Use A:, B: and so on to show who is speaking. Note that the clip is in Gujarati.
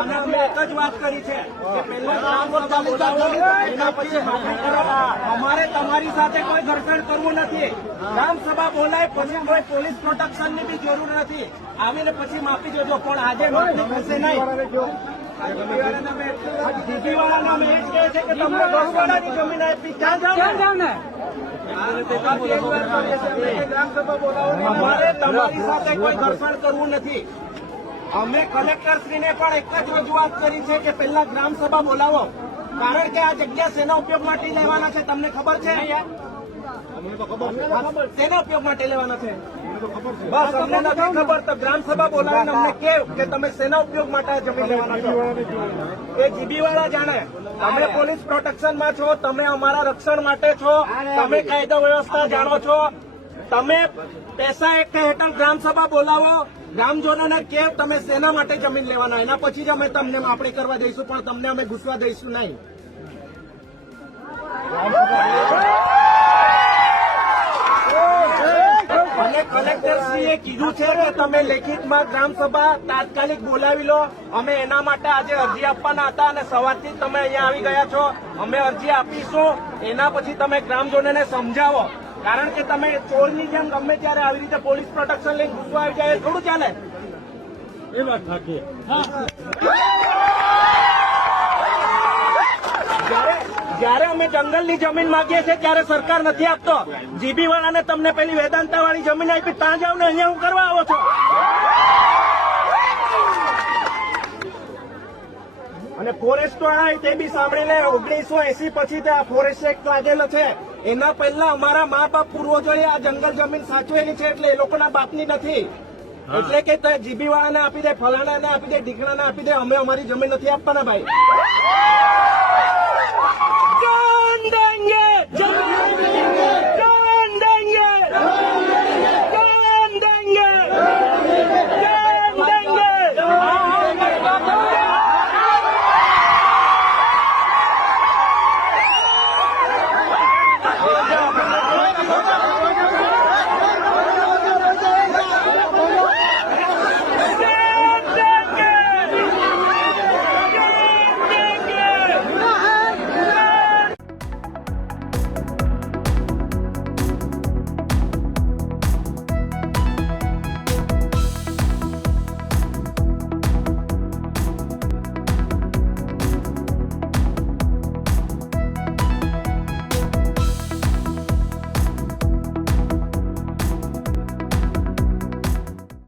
A: અને અમે એક જ વાત કરી છે કે પહેલા ગ્રામસભા બોલાવો, એના પછી માફી કરો. અમારે તમારી સાથે કોઈ ઘર્ષણ કરવું નથી. ગ્રામસભા બોલાય પછી કોઈ પોલીસ પ્રોટેક્શનની બી જરૂર નથી. આવીને પછી માફી જોજો પણ આજે માફી થશે નહીં. દીદીવાળાને અમે એ જ છે કે તમને બસવાળાની જમીન આપી. ક્યાં જાઓ ને? અમારે તમારી સાથે કોઈ ઘર્ષણ કરવું નથી. અમે કલેક્ટરશ્રીને પણ એક જ રજૂઆત કરી છે કે પહેલા ગ્રામ સભા બોલાવો. કારણ કે આ જગ્યા શેના ઉપયોગ માટે લેવાના છે તમને ખબર છે? શેના ઉપયોગ માટે લેવાના છે? બસ અમને નથી ખબર તો ગ્રામ સભા બોલાવીને અમને કેવ કે તમે શેના ઉપયોગ માટે આ જમીન લેવાના છો. એ જીબી વાળા જાણે. તમે પોલીસ પ્રોટેક્શનમાં છો તમે અમારા રક્ષણ માટે છો તમે કાયદો વ્યવસ્થા જાણો છો. તમે પૈસા એક હેઠળ ગ્રામ સભા બોલાવો. ગ્રામજનોને કે તમે સેના માટે જમીન લેવાના? એના પછી જ અમે તમને માપણી કરવા દઈશું પણ તમને અમે ઘૂસવા દઈશું નહીં. અને કલેક્ટરશ્રીએ કીધું છે કે તમે લેખિતમાં ગ્રામસભા તાત્કાલિક બોલાવી લો. અમે એના માટે આજે અરજી આપવાના હતા અને સવારથી તમે અહીંયા આવી ગયા છો. અમે અરજી આપીશું. એના પછી તમે ગ્રામજનોને સમજાવો. કારણ કે તમે ચોરની જેમ ગમે ત્યારે આવી રીતે પોલીસ પ્રોટેક્શન લઈને ઘૂસવા આવી જાય થોડું ચાલે.
B: એ વાત સાચી.
A: જ્યારે અમે જંગલની જમીન માંગીએ છીએ ત્યારે સરકાર નથી આપતો. જીબી વાળાને તમને પેલી વેદાંતા વાળી જમીન આપી ત્યાં જાવ ને અહીંયા હું કરવા આવો છો. અને ફોરેસ્ટ વાળા તે બી સાંભળી લે ઓગણીસો એસી પછી તે આ ફોરેસ્ટ એક્ટ લાગેલો છે. એના પહેલા અમારા મા બાપ પૂર્વજોએ આ જંગલ જમીન સાચવેલી છે એટલે એ લોકોના બાપની નથી. એટલે કે તે જીબી વાળાને આપી દે ફલાણાને આપી દે ઢીકણાને આપી દે અમે અમારી જમીન નથી આપવાના ભાઈ.